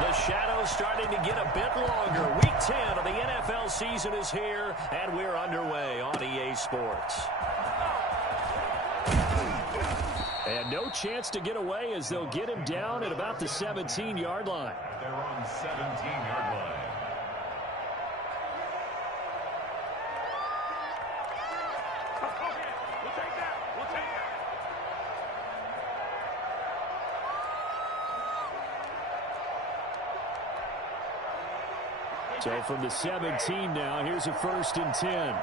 The shadow's starting to get a bit longer. Week 10 of the NFL season is here, and we're underway on EA Sports. And no chance to get away as they'll get him down at about the 17-yard line. They're on 17-yard line. So from the 17 now, here's a 1st and 10.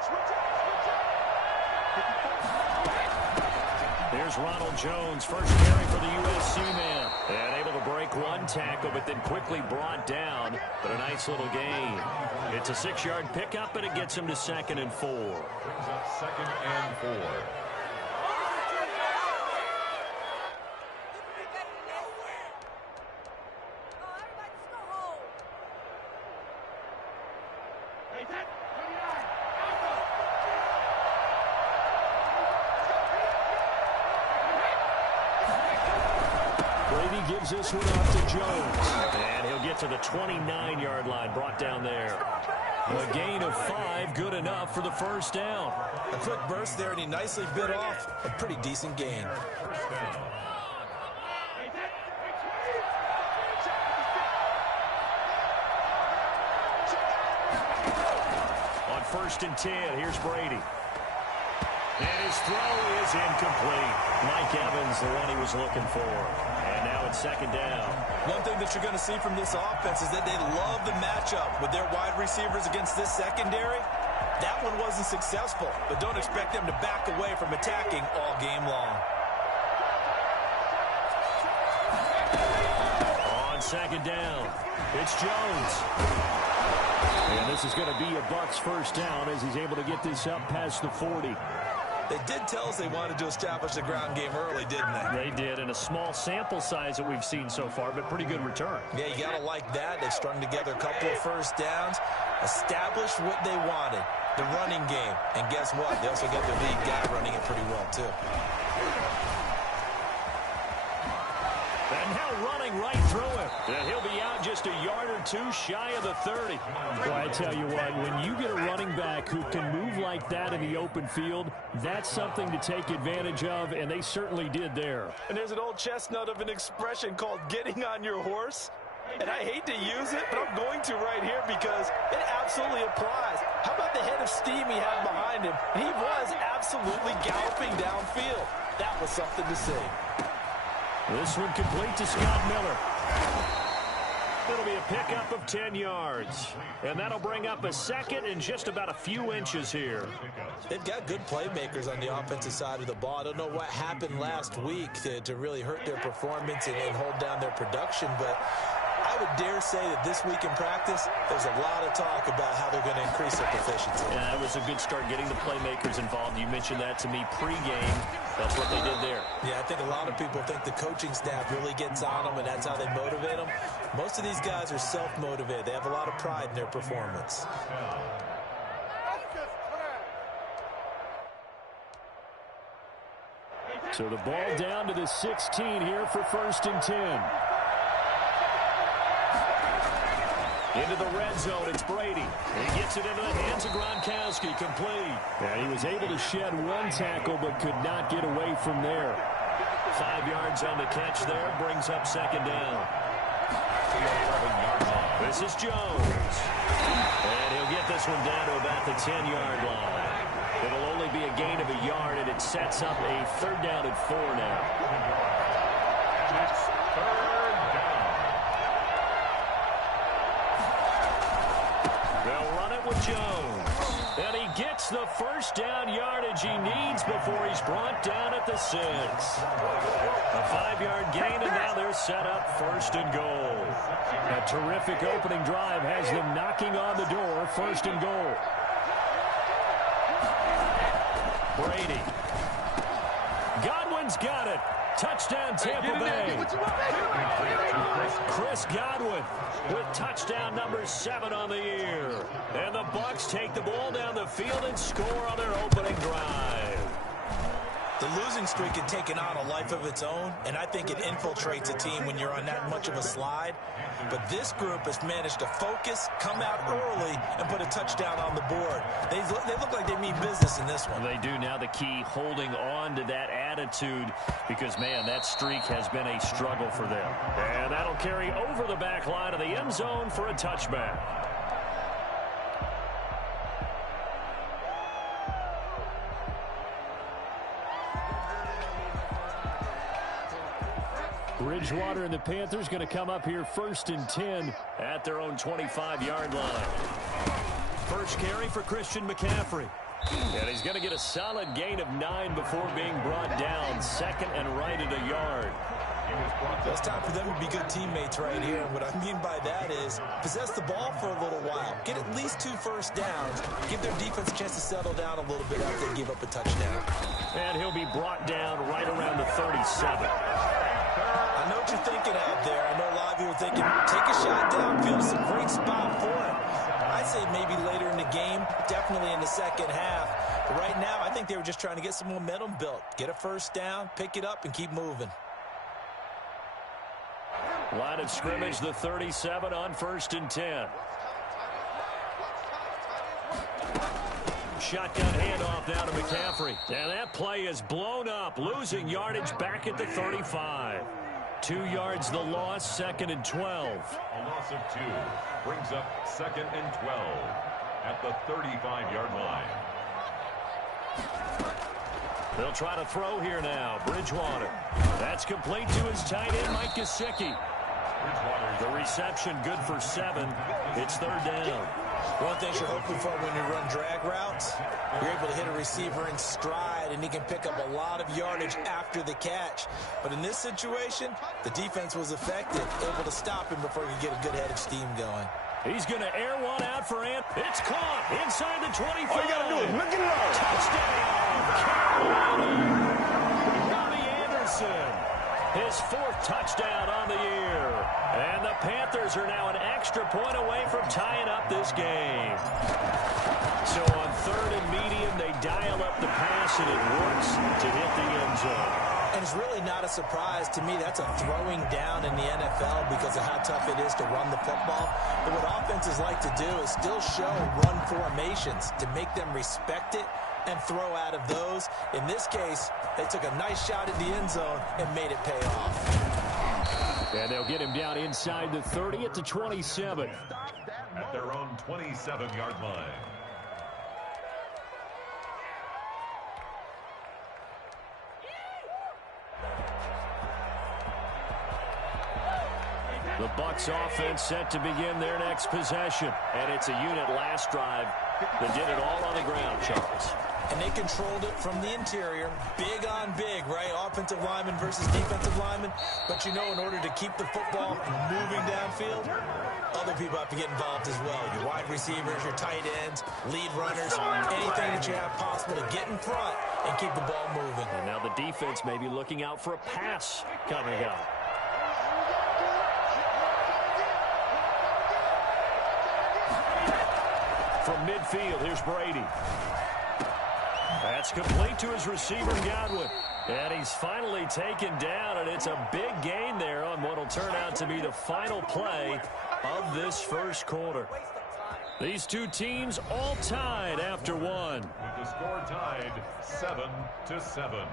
There's Ronald Jones, first carry for the USC man. And able to break one tackle, but then quickly brought down. But a nice little gain. It's a 6-yard pickup, and it gets him to 2nd and 4. Brings up 2nd and 4. Gives this one off to Jones. And he'll get to the 29-yard line, brought down there. A gain of 5, good enough for the 1st down. A quick burst there, and he nicely bit off a pretty decent gain. On 1st and 10, here's Brady. And his throw is incomplete. Mike Evans, the one he was looking for. And now it's 2nd down. One thing that you're going to see from this offense is that they love the matchup with their wide receivers against this secondary. That one wasn't successful, but don't expect them to back away from attacking all game long. On 2nd down, it's Jones. And this is going to be a Bucs 1st down as he's able to get this up past the 40. They did tell us they wanted to establish the ground game early, didn't they? They did, in a small sample size that we've seen so far, but pretty good return. Yeah, you got to like that. They've strung together a couple of 1st downs, established what they wanted, the running game. And guess what? They also got their lead guy running it pretty well, too. And now running right through him. And he'll be out just a yard or 2 shy of the 30. Well, I tell you what, when you get a running back who can move like that in the open field, that's something to take advantage of, and they certainly did there. And there's an old chestnut of an expression called getting on your horse. And I hate to use it, but I'm going to right here because it absolutely applies. How about the head of steam he had behind him? He was absolutely galloping downfield. That was something to see. This one complete to Scott Miller. It'll be a pickup of 10 yards. And that'll bring up a 2nd and just about a few inches here. They've got good playmakers on the offensive side of the ball. I don't know what happened last week to really hurt their performance and hold down their production, but I would dare say that this week in practice, there's a lot of talk about how they're going to increase their proficiency. Yeah, it was a good start getting the playmakers involved. You mentioned that to me pregame. That's what they did there. Yeah, I think a lot of people think the coaching staff really gets on them, and that's how they motivate them. Most of these guys are self-motivated. They have a lot of pride in their performance. So the ball down to the 16 here for 1st and 10. Into the red zone, it's Brady. He gets it into the hands of Gronkowski, complete. Yeah, he was able to shed one tackle, but could not get away from there. 5 yards on the catch there, brings up 2nd down. This is Jones. And he'll get this one down to about the 10-yard line. It'll only be a gain of a yard, and it sets up a 3rd down and 4 now. It's 3rd down. They'll run it with Jones. And he gets the 1st down yardage he needs before he's brought down at the 6. A 5-yard gain, and now they're set up 1st and goal. A terrific opening drive has them knocking on the door, 1st and goal. Brady. Godwin's got it. Touchdown, Tampa Bay. Chris Godwin with touchdown number 7 on the year. And the Bucs take the ball down the field and score on their opening drive. The losing streak had taken on a life of its own, and I think it infiltrates a team when you're on that much of a slide. But this group has managed to focus, come out early, and put a touchdown on the board. They look like they mean business in this one. They do. Now the key, holding on to that attitude, because, man, that streak has been a struggle for them. And that'll carry over the back line of the end zone for a touchback. Bridgewater and the Panthers going to come up here 1st and 10 at their own 25-yard line. First carry for Christian McCaffrey. And he's going to get a solid gain of 9 before being brought down. 2nd and right at a yard. It's time for them to be good teammates right here. And what I mean by that is possess the ball for a little while. Get at least 2 first downs. Give their defense a chance to settle down a little bit after they give up a touchdown. And he'll be brought down right around the 37. I know what you're thinking out there. I know a lot of you are thinking, take a shot downfield. It's a great spot for it. I'd say maybe later in the game, definitely in the second half. But right now, I think they were just trying to get some momentum built. Get a first down, pick it up, and keep moving. Line of scrimmage, the 37 on 1st and 10. Shotgun handoff now to McCaffrey. And that play is blown up, losing yardage back at the 35. 2 yards the loss, 2nd and 12. A loss of 2 brings up 2nd and 12 at the 35-yard line. They'll try to throw here now. Bridgewater. That's complete to his tight end, Mike Gesicki. The reception good for 7. It's 3rd down. One thing you're hoping for when you run drag routes, you're able to hit a receiver in stride, and he can pick up a lot of yardage after the catch. But in this situation, the defense was effective, able to stop him before he could get a good head of steam going. He's going to air one out for Ant. It's caught inside the 25. All you got to do is look it up. Touchdown, Carolina. Robbie Anderson. His 4th touchdown on the year. And the Panthers are now an extra point away from tying up this game. So on 3rd and medium, they dial up the pass, and it works to hit the end zone. And it's really not a surprise to me. That's a throwing down in the NFL because of how tough it is to run the football. But what offenses like to do is still show run formations to make them respect it and throw out of those. In this case, they took a nice shot at the end zone and made it pay off. And they'll get him down inside the 30 at the 27. At their own 27-yard line. The Bucs offense set to begin their next possession. And it's a unit last drive that did it all on the ground, Charles. And they controlled it from the interior. Big on big, right? Offensive lineman versus defensive lineman. But you know, in order to keep the football moving downfield, other people have to get involved as well. Your wide receivers, your tight ends, lead runners, anything that you have possible to get in front and keep the ball moving. And now the defense may be looking out for a pass coming up. From midfield, here's Brady. That's complete to his receiver, Godwin. And he's finally taken down, and it's a big gain there on what will turn out to be the final play of this first quarter. These two teams all tied after one. With the score tied 7-7.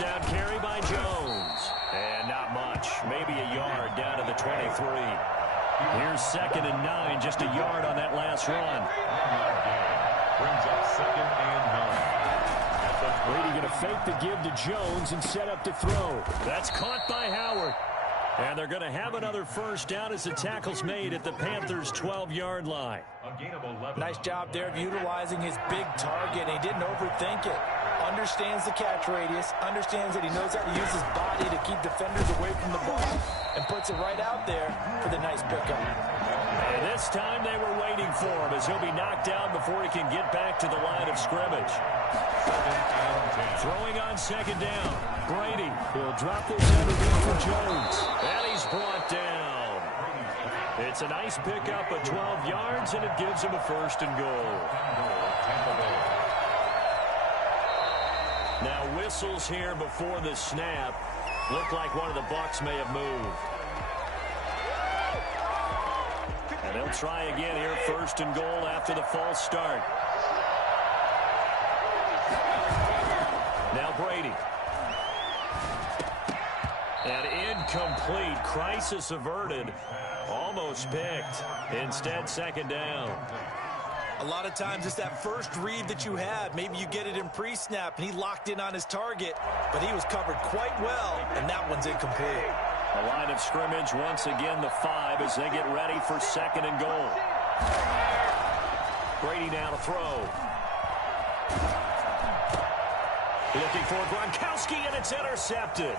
Down carry by Jones. And not much. Maybe a yard down to the 23. Here's 2nd and 9. Just a yard on that last run. Brings up 2nd and 9. Brady going to fake the give to Jones and set up to throw. That's caught by Howard. And they're going to have another first down as the tackle's made at the Panthers' 12-yard line. A gain of 11. Nice job there of utilizing his big target. He didn't overthink it. understands the catch radius, understands that he knows how to use his body to keep defenders away from the ball, and puts it right out there for the nice pickup. And this time they were waiting for him as he'll be knocked down before he can get back to the line of scrimmage. Throwing on second down. Brady, he'll drop this underneath for Jones. And he's brought down. It's a nice pickup of 12 yards, and it gives him a first and goal. Now whistles here before the snap. Looked like one of the Bucs may have moved. And they'll try again here, first and goal after the false start. Now Brady. And incomplete. Crisis averted. Almost picked. Instead, second down. A lot of times it's that first read that you had. Maybe you get it in pre-snap, and he locked in on his target, but he was covered quite well, and that one's incomplete. The line of scrimmage once again the 5 as they get ready for second and goal. Brady now to throw. Looking for Gronkowski, and it's intercepted.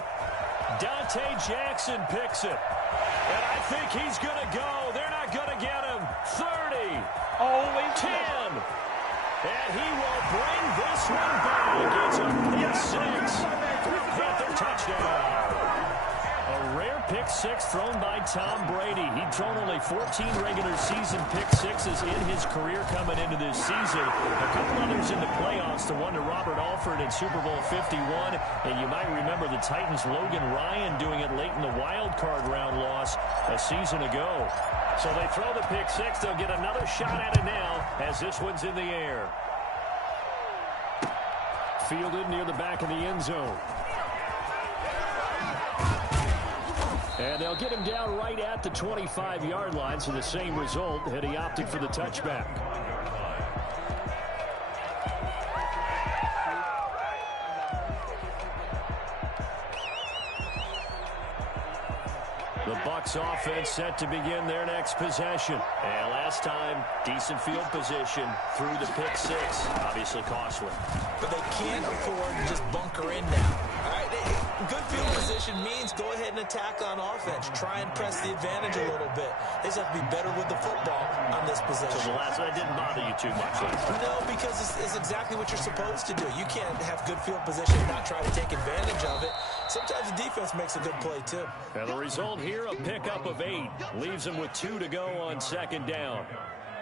Dante Jackson picks it. And I think he's going to go. They're not going to get him. 30. Only 10. And he will bring this one back. It's a pick six. Panther touchdown. A rare pick six thrown by Tom Brady. He'd thrown only 14 regular season pick sixes in his career coming into this season. A couple others in the playoffs, the one to Robert Alford in Super Bowl 51. And you might remember the Titans' Logan Ryan doing it late in the wild card round loss a season ago. So they throw the pick six. They'll get another shot at it now as this one's in the air. Fielded near the back of the end zone. And they'll get him down right at the 25-yard line, so the same result had he opted for the touchback. The Bucs offense set to begin their next possession. And last time, decent field position through the pick six. Obviously costly. But they can't afford to just bunker in now. All right, good field position means go ahead and attack on offense. Try and press the advantage a little bit. They just have to be better with the football on this possession. So the last one didn't bother you too much. No, because it's exactly what you're supposed to do. You can't have good field position and not try to take advantage of it. Sometimes the defense makes a good play, too. And the result here, a pickup of 8. Leaves them with 2 to go on second down.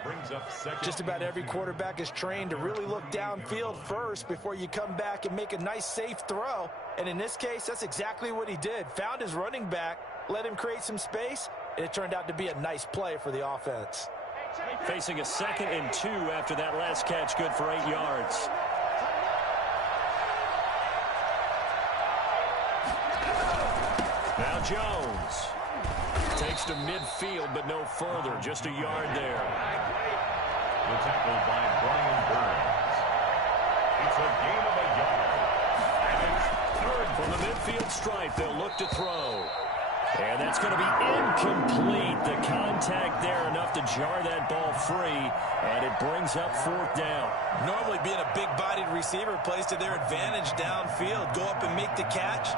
Brings up second. Just about every quarterback is trained to really look downfield first before you come back and make a nice, safe throw. And in this case, that's exactly what he did. Found his running back, let him create some space, and it turned out to be a nice play for the offense. Facing a 2nd and 2 after that last catch, good for 8 yards. Now Jones takes to midfield, but no further. Just a yard there. The tackle by Brian Burns. It's a gain of a yard. And it's third. From the midfield stripe, they'll look to throw. And that's going to be incomplete. The contact there enough to jar that ball free, and it brings up 4th down. Normally being a big-bodied receiver plays to their advantage downfield. Go up and make the catch.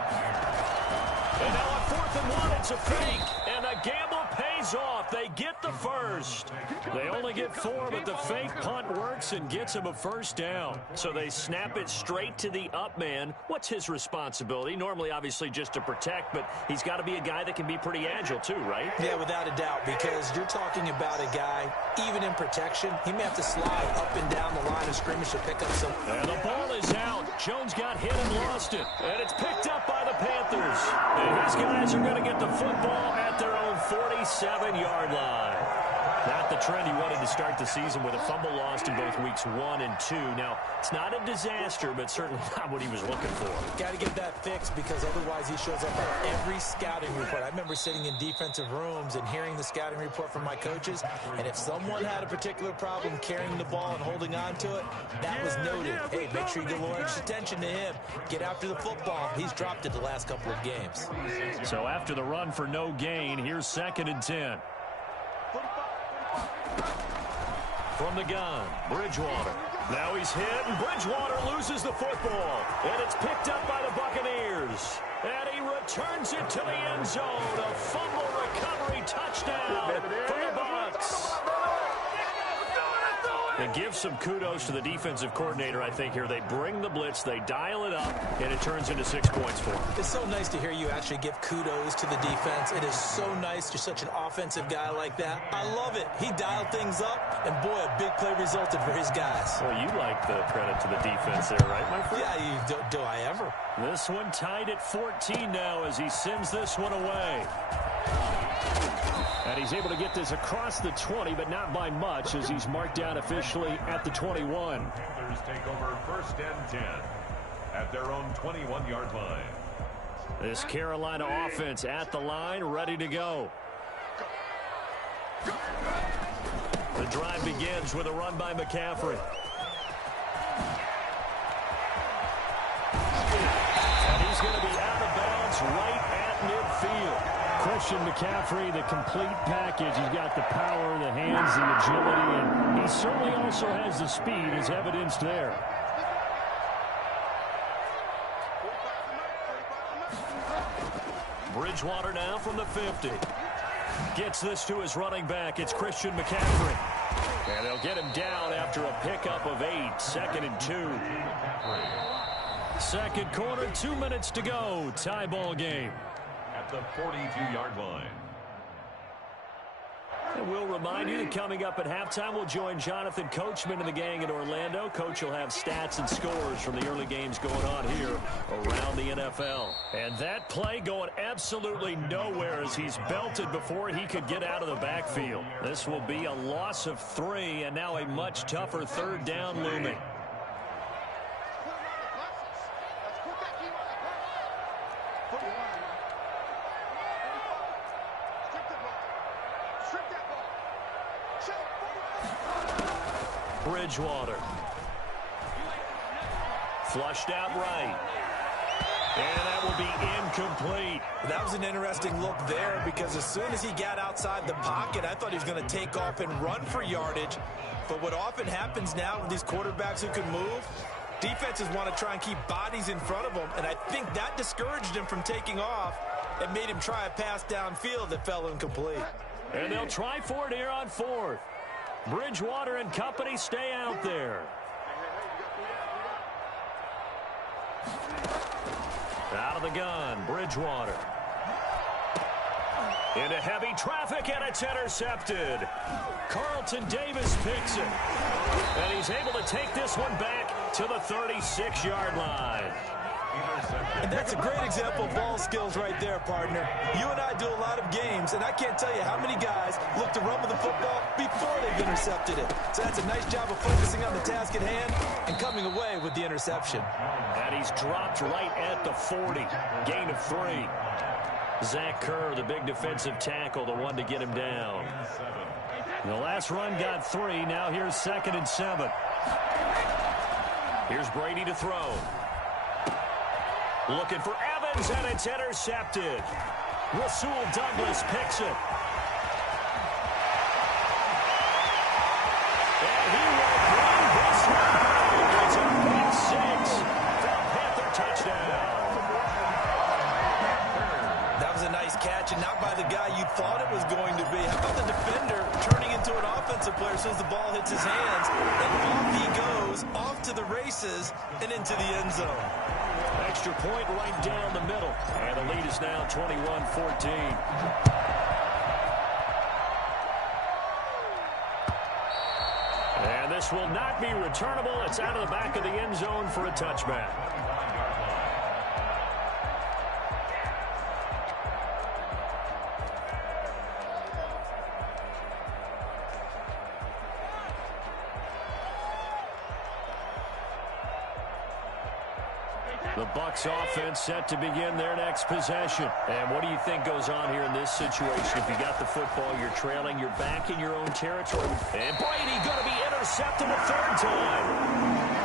And now on 4th and 1, it's a fake. And the gamble pays off. They get the first. They only get 4, but the fake punt works and gets them a first down. So they snap it straight to the up man. What's his responsibility? Normally, obviously, just to protect, but he's got to be a guy that can be pretty agile too, right? Yeah, without a doubt, because you're talking about a guy, even in protection, he may have to slide up and down the line of scrimmage to pick up some. And the ball is out. Jones got hit and lost it. And it's picked up by the Panthers. And these guys are going to get the football at their own 47-yard line. Not the trend he wanted to start the season with a fumble lost in both weeks 1 and 2. Now, it's not a disaster, but certainly not what he was looking for. Got to get that fixed because otherwise he shows up on every scouting report. I remember sitting in defensive rooms and hearing the scouting report from my coaches, and if someone had a particular problem carrying the ball and holding on to it, that was noted. Hey, make sure you give a little extra attention to him. Get after the football. He's dropped it the last couple of games. So after the run for no gain, here's 2nd and 10. From the gun, Bridgewater. Now he's hit, and Bridgewater loses the football. And it's picked up by the Buccaneers. And he returns it to the end zone. A fumble recovery touchdown for the Bucs. And give some kudos to the defensive coordinator, I think, here. They bring the blitz, they dial it up, and it turns into 6 points for them. It's so nice to hear you actually give kudos to the defense. It is so nice. You're such an offensive guy like that. I love it. He dialed things up, and boy, a big play resulted for his guys. Well, you like the credit to the defense there, right, my friend? Yeah, do I ever. This one tied at 14 now as he sends this one away. And he's able to get this across the 20, but not by much, as he's marked down officially at the 21. Panthers take over 1st and 10 at their own 21-yard line. This Carolina offense at the line, ready to go. The drive begins with a run by McCaffrey. And he's going to be out of bounds right at midfield. Christian McCaffrey, the complete package. He's got the power, the hands, the agility, and he certainly also has the speed, as evidenced there. Bridgewater now from the 50. Gets this to his running back. It's Christian McCaffrey. And they'll get him down after a pickup of 8. 2nd and 2. Second quarter, 2 minutes to go. Tie ball game. At the 42-yard line. And we'll remind you that coming up at halftime, we'll join Jonathan Coachman and the gang in Orlando. Coach will have stats and scores from the early games going on here around the NFL. And that play going absolutely nowhere as he's belted before he could get out of the backfield. This will be a loss of 3, and now a much tougher 3rd down looming. Bridgewater. Flushed out right. And that will be incomplete. That was an interesting look there because as soon as he got outside the pocket, I thought he was going to take off and run for yardage. But what often happens now with these quarterbacks who can move, defenses want to try and keep bodies in front of them, and I think that discouraged him from taking off and made him try a pass downfield that fell incomplete. And they'll try for it here on 4th. Bridgewater and company stay out there. Out of the gun, Bridgewater. Into heavy traffic, and it's intercepted. Carlton Davis picks it. And he's able to take this one back to the 36-yard line. And that's a great example of ball skills right there, partner. You and I do a lot of games, and I can't tell you how many guys look to run with the football before they've intercepted it. So that's a nice job of focusing on the task at hand and coming away with the interception. And he's dropped right at the 40. Gain of 3. Zach Kerr, the big defensive tackle, the one to get him down. The last run got 3. Now here's 2nd and 7. Here's Brady to throw. Looking for Evans, and it's intercepted. Rasul Douglas picks it. And he will bring this one home. It's a big 6 for a Panther touchdown. That was a nice catch, and not by the guy you thought it was going to be. How about the defender turning into an offensive player as soon as the ball hits his hands? And off he goes, off to the races, and into the end zone. Extra point right down the middle. And the lead is now 21-14. And this will not be returnable. It's out of the back of the end zone for a touchback. The Bucs offense set to begin their next possession. And what do you think goes on here in this situation? If you got the football, you're trailing, you're back in your own territory. And Brady going to be intercepted a 3rd time.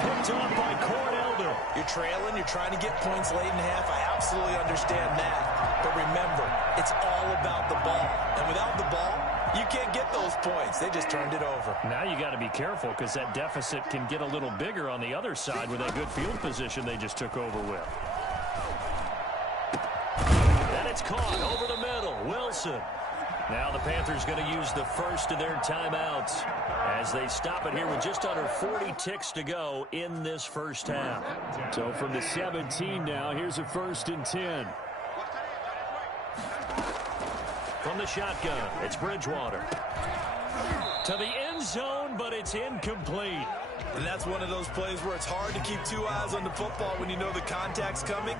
Picked up by Cornelder. You're trailing, you're trying to get points late in half. I absolutely understand that. But remember, it's all about the ball. And without the ball, You can't get those points. They just turned it over. Now you got to be careful because that deficit can get a little bigger on the other side with that good field position they just took over with. And it's caught over the middle. Wilson. Now the Panthers going to use the first of their timeouts as they stop it here with just under 40 ticks to go in this first half. So from the 17 now, here's a 1st and 10. From the shotgun, it's Bridgewater. To the end zone, but it's incomplete. And that's one of those plays where it's hard to keep two eyes on the football when you know the contact's coming,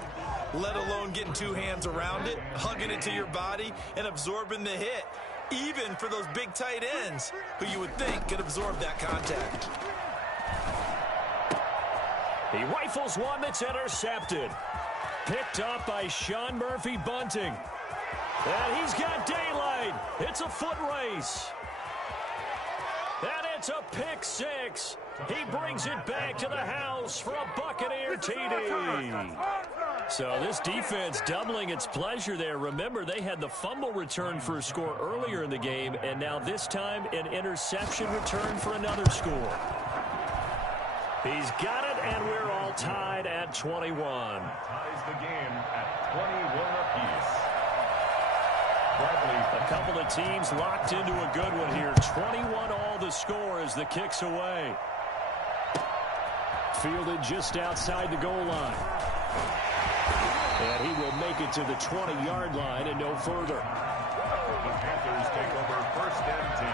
let alone getting two hands around it, hugging it to your body, and absorbing the hit, even for those big tight ends who you would think could absorb that contact. He rifles one that's intercepted. Picked up by Sean Murphy-Bunting. And he's got daylight. It's a foot race. And it's a pick six. He brings it back to the house for a Buccaneer TD. So this defense doubling its pleasure there. Remember, they had the fumble return for a score earlier in the game, and now this time an interception return for another score. He's got it, and we're all tied at 21. Ties the game at 21 apiece. A couple of teams locked into a good one here. 21 all the score as the kick's away. Fielded just outside the goal line. And he will make it to the 20-yard line and no further. The Panthers take over 1st and 10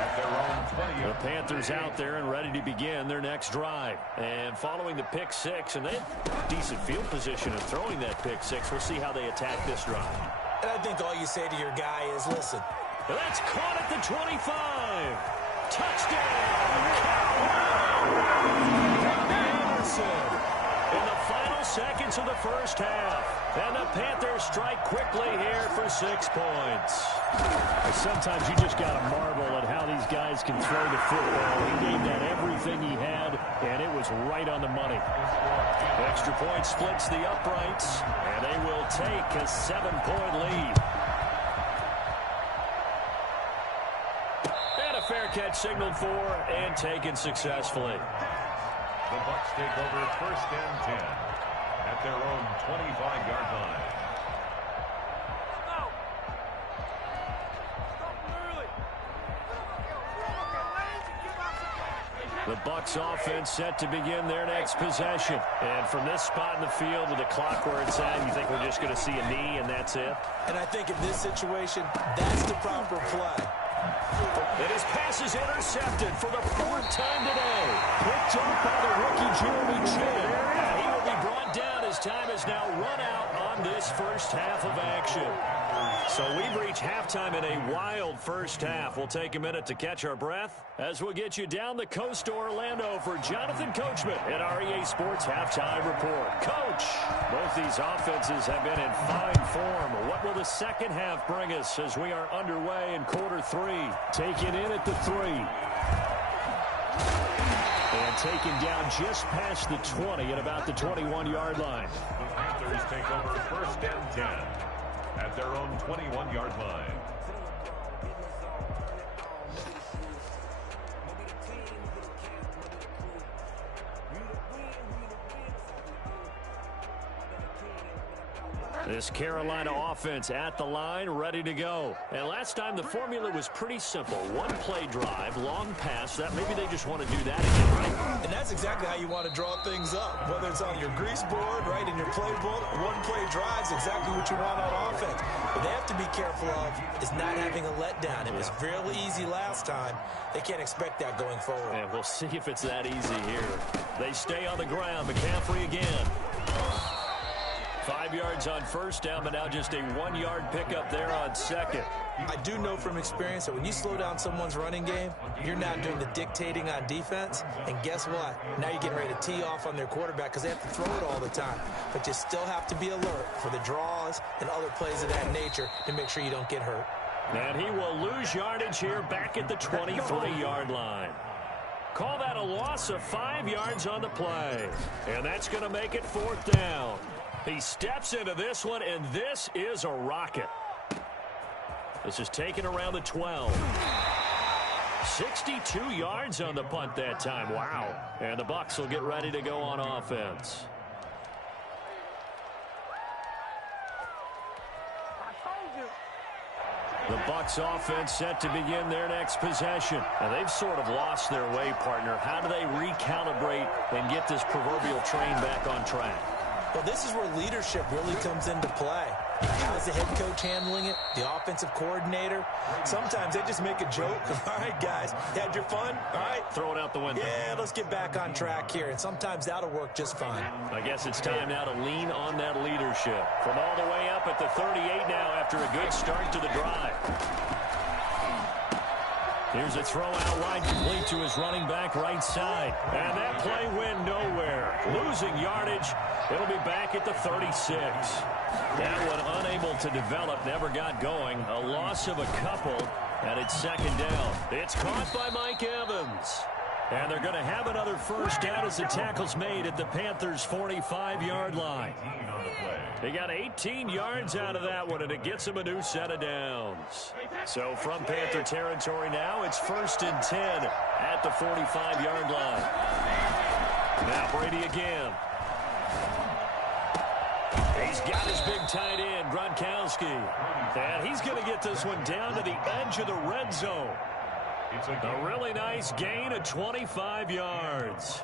at their own 20. The Panthers out there and ready to begin their next drive. And following the pick six, and they had decent field position of throwing that pick six. We'll see how they attack this drive. And I think all you say to your guy is, listen. That's caught at the 25. Touchdown! Anderson in the final seconds of the first half. And the Panthers strike quickly here for 6 points. Sometimes you just got to marvel at how these guys can throw the football. He gave that everything he had, and it was right on the money. Extra point splits the uprights, and they will take a 7-point lead. And a fair catch signaled for and taken successfully. The Bucs take over 1st and 10 at their own 25-yard line. The Bucs offense set to begin their next possession. And from this spot in the field with the clock where it's at, you think we're just going to see a knee and that's it? And I think in this situation, that's the proper play. And his pass is intercepted for the 4th time today. Picked up by the rookie Jeremy Chinn. He will be brought down as time has now run out on this first half of action. So we've reached halftime in a wild first half. We'll take a minute to catch our breath as we'll get you down the coast to Orlando for Jonathan Coachman at REA Sports Halftime Report. Coach, both these offenses have been in fine form. What will the second half bring us as we are underway in quarter 3? Taken in at the 3. And taken down just past the 20 at about the 21-yard line. The Panthers take over 1st and 10 at their own 21-yard line. This Carolina offense at the line, ready to go. And last time the formula was pretty simple. One play drive, long pass. That maybe they just want to do that again, right? And that's exactly how you want to draw things up. Whether it's on your grease board, right, in your playbook, one play drive's exactly what you want on offense. What they have to be careful of is not having a letdown. It was real easy last time. They can't expect that going forward. And we'll see if it's that easy here. They stay on the ground. McCaffrey again. 5 yards on first down, but now just a 1-yard pickup there on second. I do know from experience that when you slow down someone's running game, you're not doing the dictating on defense. And guess what? Now you're getting ready to tee off on their quarterback because they have to throw it all the time. But you still have to be alert for the draws and other plays of that nature to make sure you don't get hurt. And he will lose yardage here back at the 23-yard line. Call that a loss of 5 yards on the play. And that's going to make it 4th down. He steps into this one, and this is a rocket. This is taken around the 12. 62 yards on the punt that time. Wow. And the Bucs will get ready to go on offense. The Bucs offense set to begin their next possession. Now, they've sort of lost their way, partner. How do they recalibrate and get this proverbial train back on track? Well, this is where leadership really comes into play. How's the head coach handling it? The offensive coordinator? Sometimes they just make a joke. All right, guys, had your fun? All right. Throw it out the window. Yeah, let's get back on track here. And sometimes that'll work just fine. I guess it's time now to lean on that leadership. From all the way up at the 38 now after a good start to the drive. Here's a throw out wide, complete to his running back right side. And that play went nowhere. Losing yardage. It'll be back at the 36. That one unable to develop, never got going. A loss of a couple, and it's second down. It's caught by Mike Evans. And they're going to have another first down as the tackle's made at the Panthers' 45-yard line. They got 18 yards out of that one, and it gets them a new set of downs. So from Panther territory now, it's 1st and 10 at the 45-yard line. Now Brady again. He's got his big tight end, Gronkowski. And he's going to get this one down to the edge of the red zone. It's A really nice gain of 25 yards.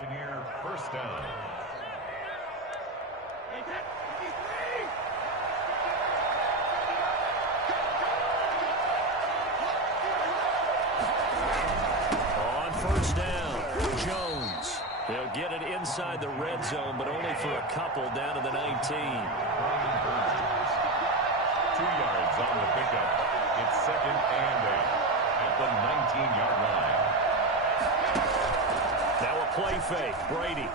First down. On first down, Jones. They'll get it inside the red zone, but only for a couple down to the 19. 2 yards on the pickup. It's 2nd and 8 at the 19-yard line. Now a play fake. Brady.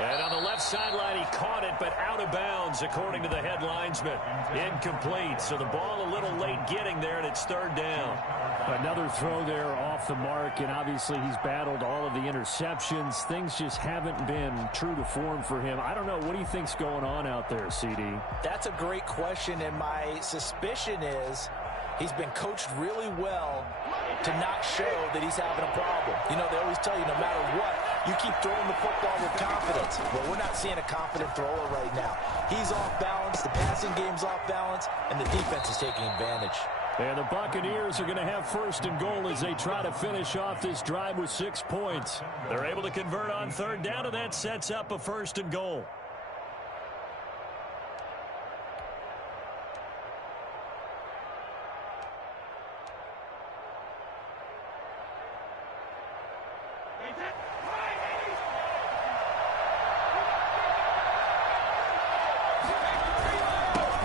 And on the left sideline, he caught it, but out of bounds, according to the head linesman. Incomplete, so the ball a little late getting there, and it's 3rd down. Another throw there off the mark, and obviously he's battled all of the interceptions. Things just haven't been true to form for him. I don't know. What do you think's going on out there, CD? That's a great question, and my suspicion is he's been coached really well to not show that he's having a problem. You know, they always tell you no matter what, you keep throwing the football with confidence. Well, we're not seeing a confident thrower right now. He's off balance, the passing game's off balance, and the defense is taking advantage. And the Buccaneers are going to have 1st and goal as they try to finish off this drive with 6 points. They're able to convert on 3rd down, and that sets up a 1st and goal.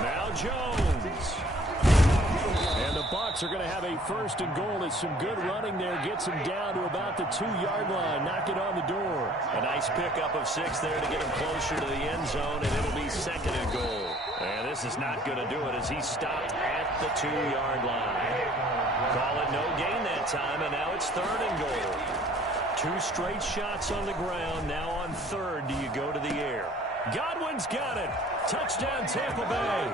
Now Jones. And the Bucs are going to have a 1st and goal. As some good running there gets him down to about the 2-yard line. Knock it on the door. A nice pickup of 6 there to get him closer to the end zone, and it'll be 2nd and goal. And this is not going to do it as he stopped at the 2-yard line. Call it no gain that time, and now it's 3rd and goal. 2 straight shots on the ground. Now on 3rd, do you go to the air? Godwin's got it. Touchdown, Tampa Bay.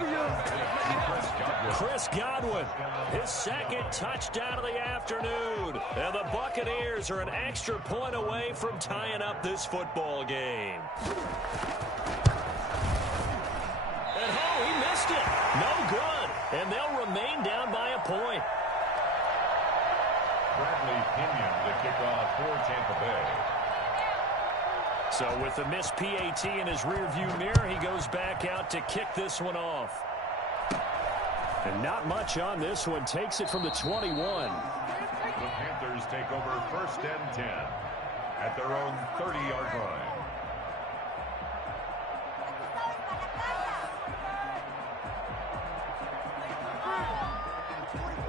Chris Godwin, his 2nd touchdown of the afternoon. And the Buccaneers are an extra point away from tying up this football game. And he missed it. No good. And they'll remain down by a point. Bradley Pinion, the kickoff for Tampa Bay. So with the missed PAT in his rearview mirror, he goes back out to kick this one off. And not much on this one. Takes it from the 21. The Panthers take over 1st and 10 at their own 30-yard line.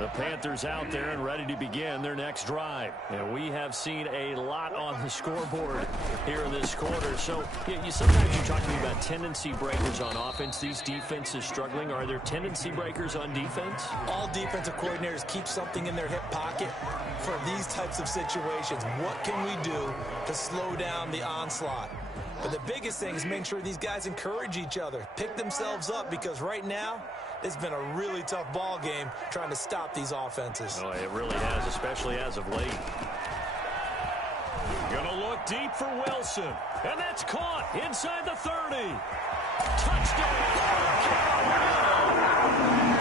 The Panthers out there and ready to begin their next drive. And we have seen a lot on the scoreboard here in this quarter. So sometimes you're talking about tendency breakers on offense. These defenses struggling. Are there tendency breakers on defense? All defensive coordinators keep something in their hip pocket for these types of situations. What can we do to slow down the onslaught? But the biggest thing is making sure these guys encourage each other, pick themselves up, because right now it's been a really tough ball game trying to stop these offenses. Oh, it really has, especially as of late. Gonna look deep for Wilson, and that's caught inside the 30. Touchdown,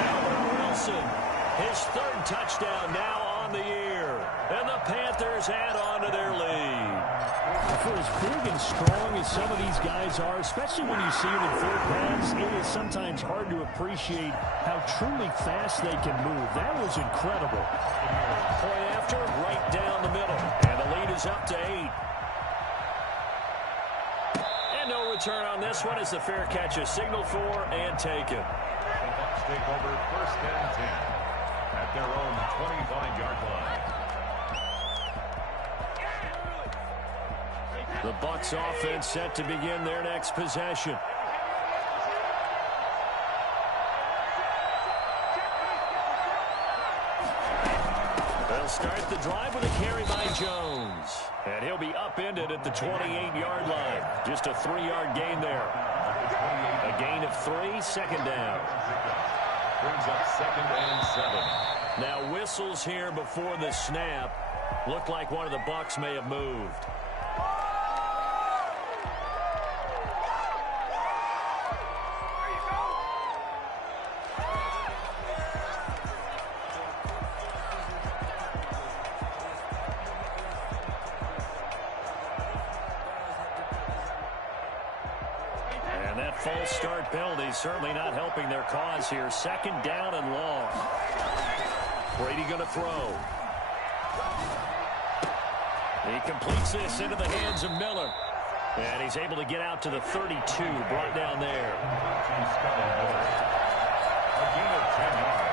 Albert Wilson, his third touchdown now on the year, and the Panthers add on to their lead. For as big and strong as some of these guys are, especially when you see them in full pads, it is sometimes hard to appreciate how truly fast they can move. That was incredible. Point after, right down the middle. And the lead is up to 8. And no return on this one as the fair catch is signaled for and taken. The Bucs take over 1st and 10 at their own 25-yard line. The Bucs offense set to begin their next possession. They'll start the drive with a carry by Jones. And he'll be upended at the 28-yard line. Just a 3-yard gain there. A gain of 3, second down. Brings up 2nd and 7. Now whistles here before the snap. Looked like one of the Bucs may have moved. And that false start penalty certainly not helping their cause here. 2nd down and long. Brady going to throw. He completes this into the hands of Miller. And he's able to get out to the 32, brought down there. A gain of 10 yards.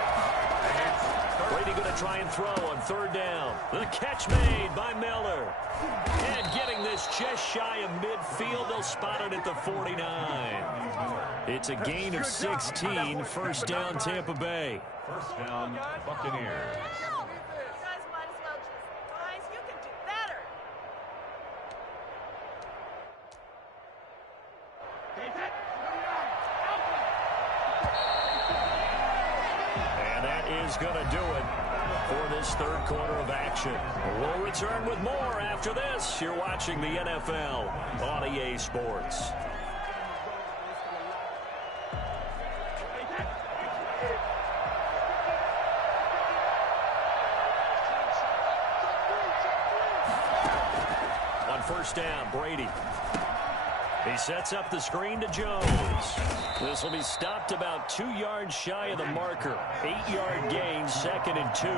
Brady going to try and throw on 3rd down. The catch made by Miller. And getting this just shy of midfield, they'll spot it at the 49. It's a gain of 16, 1st down Tampa Bay. 1st down Buccaneers. And that is going to do it for this 3rd quarter of action. We'll return with more after this. You're watching the NFL on EA Sports. On 1st down, Brady. He sets up the screen to Jones. This will be stopped about 2 yards shy of the marker. 8-yard gain, 2nd and 2. 8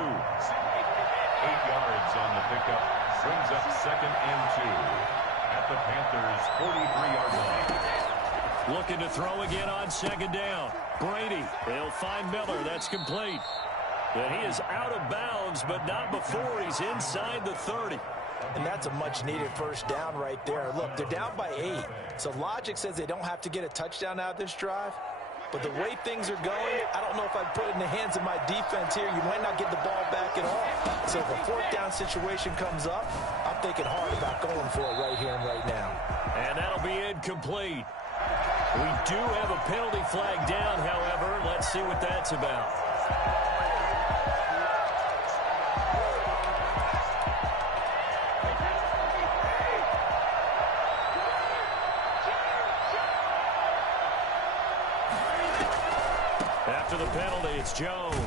yards on the pickup. Brings up 2nd and 2 at the Panthers' 43-yard line. Looking to throw again on 2nd down. Brady, he'll find Miller. That's complete. And he is out of bounds, but not before he's inside the 30. And that's a much-needed 1st down right there. Look, they're down by 8. So logic says they don't have to get a touchdown out of this drive. But the way things are going, I don't know if I'd put it in the hands of my defense here. You might not get the ball back at all. So if a 4th down situation comes up, I'm thinking hard about going for it right here and right now. And that'll be incomplete. We do have a penalty flag down, however. Let's see what that's about. After the penalty, it's Jones.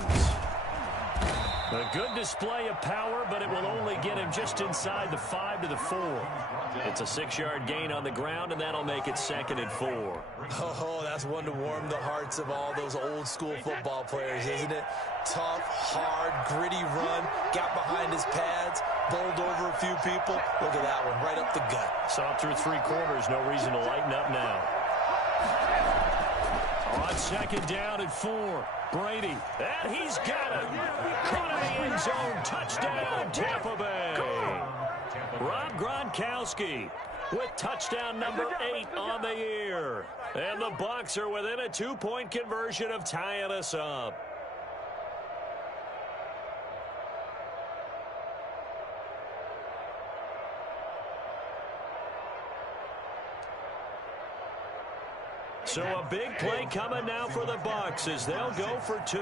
A good display of power, but it will only get him just inside the 5 to the 4. It's a 6-yard gain on the ground, and that'll make it 2nd and 4. Oh, that's one to warm the hearts of all those old-school football players, isn't it? Tough, hard, gritty run, got behind his pads, bowled over a few people. Look at that one, right up the gut. Saw through 3 quarters, no reason to lighten up now. On second down at 4, Brady. And he's got it. Caught in the end zone. Touchdown, Tampa Bay. Rob Gronkowski with touchdown number 8 on the year. And the Bucs are within a 2-point conversion of tying us up. So a big play coming now for the Bucs as they'll go for 2.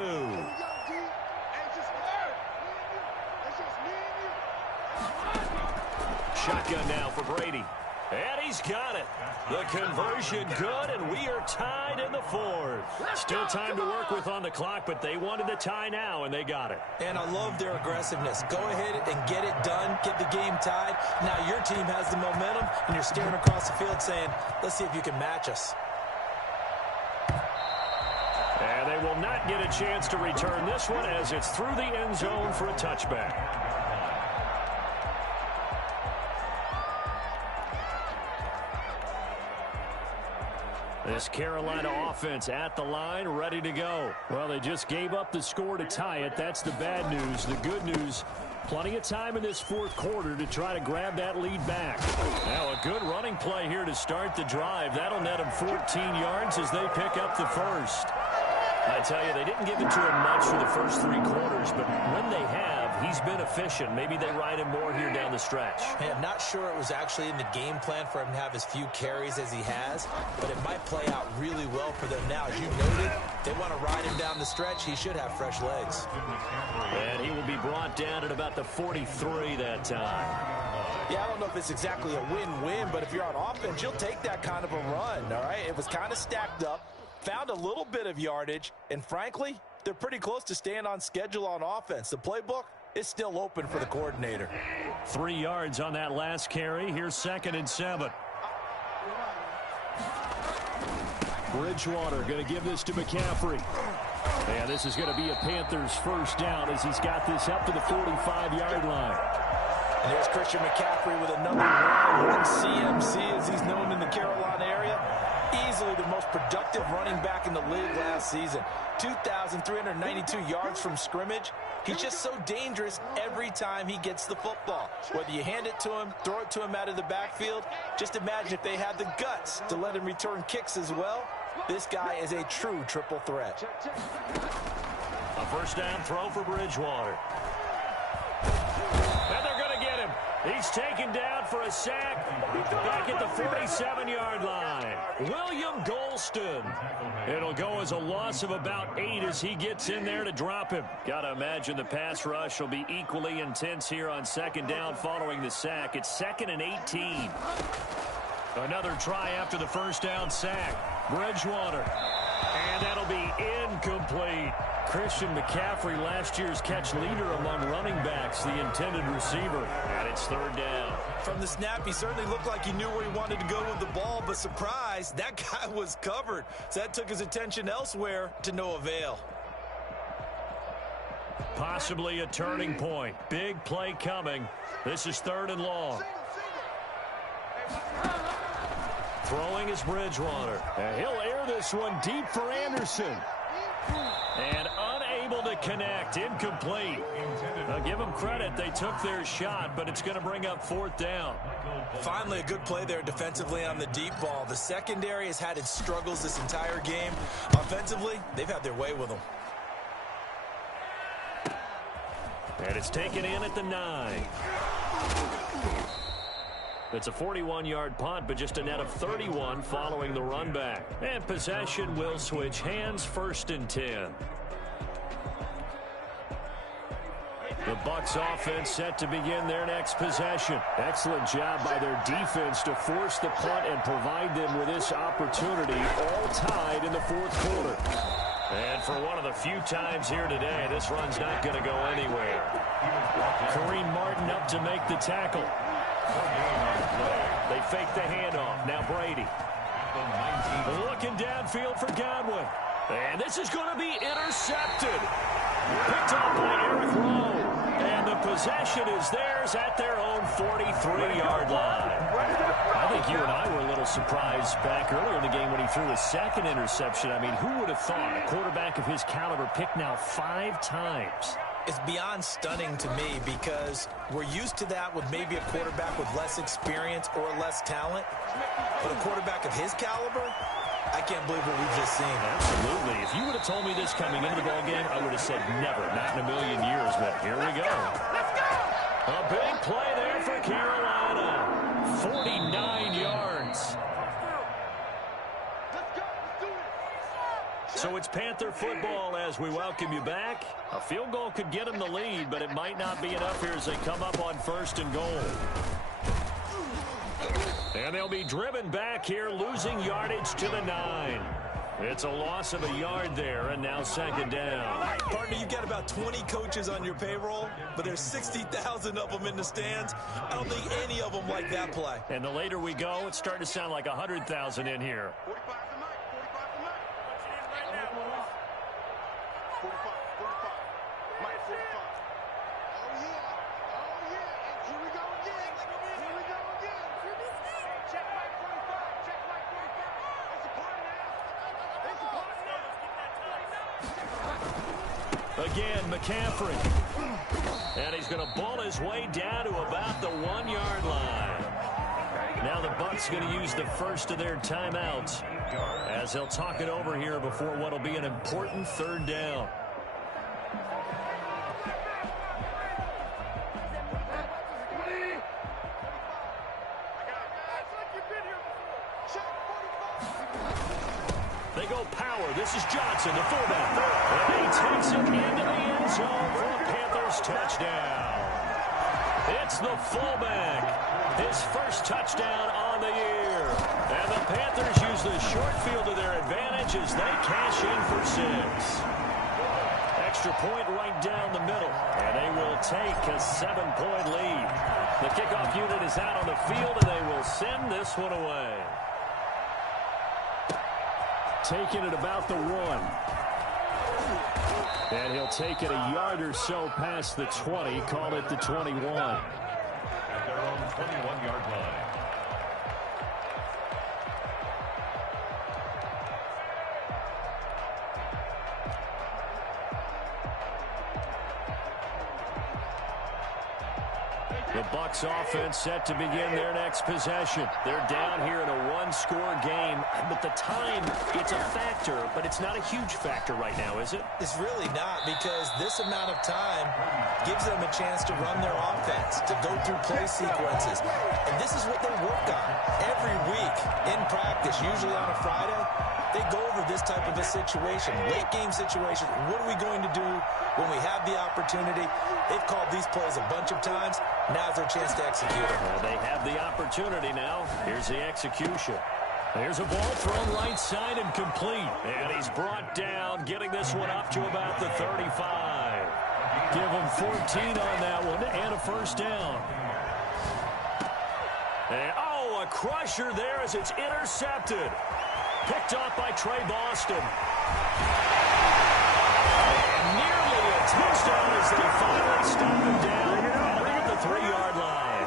Shotgun now for Brady. And he's got it. The conversion good, and we are tied in the 4th. Still time to work with on the clock, but they wanted the tie now, and they got it. And I love their aggressiveness. Go ahead and get it done. Get the game tied. Now your team has the momentum, and you're staring across the field saying, let's see if you can match us. And they will not get a chance to return this one as it's through the end zone for a touchback. This Carolina offense at the line, ready to go. Well, they just gave up the score to tie it. That's the bad news. The good news, plenty of time in this 4th quarter to try to grab that lead back. Now a good running play here to start the drive. That'll net them 14 yards as they pick up the first. I tell you, they didn't give it to him much for the first 3 quarters, but when they have, he's been efficient. Maybe they ride him more here down the stretch. Hey, I'm not sure it was actually in the game plan for him to have as few carries as he has, but it might play out really well for them now. As you noted, they want to ride him down the stretch. He should have fresh legs. And he will be brought down at about the 43 that time. Yeah, I don't know if it's exactly a win-win, but if you're on offense, you'll take that kind of a run, all right? It was kind of stacked up. Found a little bit of yardage, and frankly, they're pretty close to staying on schedule on offense. The playbook is still open for the coordinator. 3 yards on that last carry. Here's 2nd and 7. Bridgewater going to give this to McCaffrey. And this is going to be a Panthers first down as he's got this up to the 45-yard line. And there's Christian McCaffrey with another round. CMC, as he's known in the Carolina area. Easily the most productive running back in the league last season. 2,392 yards from scrimmage. He's just so dangerous every time he gets the football. Whether you hand it to him, throw it to him out of the backfield, just imagine if they had the guts to let him return kicks as well. This guy is a true triple threat. A first down throw for Bridgewater. And they're going to get him. He's taken down for a sack back at the 47-yard line. William Golston. It'll go as a loss of about 8 as he gets in there to drop him. Got to imagine the pass rush will be equally intense here on 2nd down following the sack. It's 2nd and 18. Another try after the first down sack. Bridgewater. And that'll be incomplete. Christian McCaffrey, last year's catch leader among running backs, the intended receiver. And it's 3rd down. From the snap, he certainly looked like he knew where he wanted to go with the ball, but surprise, that guy was covered. So that took his attention elsewhere to no avail. Possibly a turning point. Big play coming. This is 3rd and long. Throwing is Bridgewater. And he'll air this one deep for Anderson. And unable to connect. Incomplete. I'll give them credit. They took their shot, but it's going to bring up 4th down. Finally, a good play there defensively on the deep ball. The secondary has had its struggles this entire game. Offensively, they've had their way with them. And it's taken in at the 9. It's a 41-yard punt, but just a net of 31 following the run back. And possession will switch hands, 1st and 10. The Bucs offense set to begin their next possession. Excellent job by their defense to force the punt and provide them with this opportunity, all tied in the 4th quarter. And for one of the few times here today, this run's not going to go anywhere. Kareem Martin up to make the tackle. They fake the handoff. Now Brady. Looking downfield for Godwin. And this is going to be intercepted. Picked up by Eric Rowe. And the possession is theirs at their own 43-yard line. I think you and I were a little little surprise back earlier in the game when he threw his second interception. I mean, who would have thought a quarterback of his caliber picked now 5 times? It's beyond stunning to me because we're used to that with maybe a quarterback with less experience or less talent. But a quarterback of his caliber, I can't believe what we've just seen. Absolutely. If you would have told me this coming into the ballgame, I would have said never, not in a million years. But here we go. A big play there for Carolina. 49 yards. So it's Panther football as we welcome you back. A field goal could get them the lead, but it might not be enough here as they come up on 1st and goal. And they'll be driven back here, losing yardage to the 9. It's a loss of a yard there, and now 2nd down. Partner, you've got about 20 coaches on your payroll, but there's 60,000 of them in the stands. I don't think any of them like that play. And the later we go, it's starting to sound like 100,000 in here. 45 to Mike. 45 to Mike. Mike, 45. Oh, yeah. Oh, yeah. Here we go again. Here we go again. Hey, check Mike 45. Check Mike 45. It's a party now. It's a party now. Again, McCaffrey. And he's going to ball his way down to about the 1-yard line. Now the Bucs going to use the first of their timeouts as they'll talk it over here before what will be an important 3rd down. They go power. This is Johnson, the fullback. And he takes it into the end zone for a Panthers touchdown. It's the fullback. His first touchdown on the year. And the Panthers use the short field to their advantage as they cash in for 6. Extra point right down the middle. And they will take a 7-point lead. The kickoff unit is out on the field, and they will send this one away. Taking it about the 1. And he'll take it a yard or so past the 20. Call it the 21. At their own 21-yard line. The Bucs offense set to begin their next possession. They're down here in a 1-score game, but the time, it's a factor, but it's not a huge factor right now, is it? It's really not, because this amount of time gives them a chance to run their offense, to go through play sequences. And this is what they work on every week in practice, usually on a Friday. They go over this type of a situation, late game situation. What are we going to do when we have the opportunity? They've called these plays a bunch of times. Now's their chance to execute it. Well, they have the opportunity now. Here's the execution. There's a ball thrown right side and complete. And he's brought down, getting this one up to about the 35. Give him 14 on that one and a 1st down. And, oh, a crusher there as it's intercepted. Picked off by Trey Boston. And nearly a touchdown as they finally stop him down at about the 3-yard line.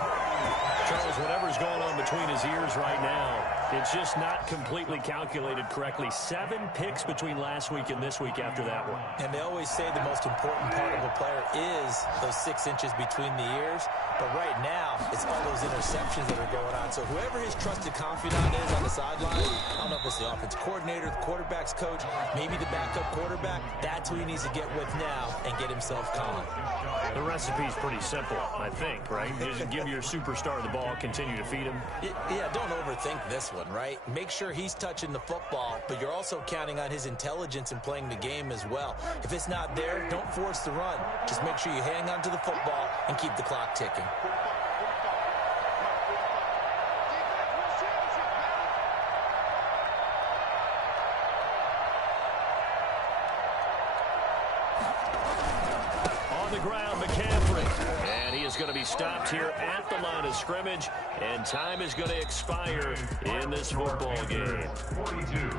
Charles, whatever's going on between his ears right now, it's just not completely calculated correctly. 7 picks between last week and this week after that one. And they always say the most important part of a player is those 6 inches between the ears. But right now, it's all those interceptions that are going on. So whoever his trusted confidant is on the sideline, I don't know if it's the offense coordinator, the quarterback's coach, maybe the backup quarterback, that's who he needs to get with now and get himself calm. The recipe's pretty simple, I think, right? Just give your superstar the ball, continue to feed him. Yeah, don't overthink this one, right? Make sure he's touching the football, but you're also counting on his intelligence in playing the game as well. If it's not there, don't force the run. Just make sure you hang on to the football and keep the clock ticking. On the ground, McCaffrey. And he is going to be stopped here at the line of scrimmage, and time is going to expire in this football game. 42.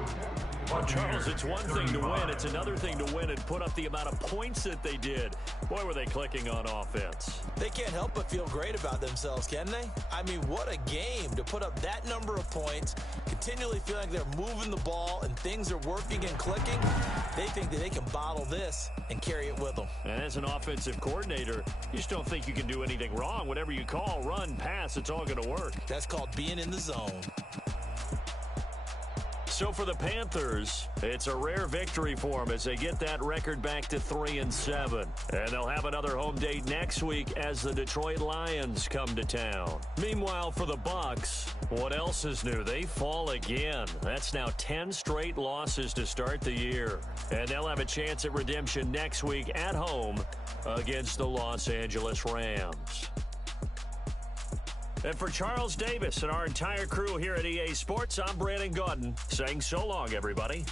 Well, Charles, it's one thing to win. It's another thing to win and put up the amount of points that they did. Boy, were they clicking on offense. They can't help but feel great about themselves, can they? I mean, what a game to put up that number of points, continually feeling like they're moving the ball and things are working and clicking. They think that they can bottle this and carry it with them. And as an offensive coordinator, you just don't think you can do anything wrong. Whatever you call, run, pass, it's all going to work. That's called being in the zone. So for the Panthers, it's a rare victory for them as they get that record back to 3-7. And they'll have another home date next week as the Detroit Lions come to town. Meanwhile, for the Bucs, what else is new? They fall again. That's now 10 straight losses to start the year. And they'll have a chance at redemption next week at home against the Los Angeles Rams. And for Charles Davis and our entire crew here at EA Sports, I'm Brandon Gaudin saying so long, everybody.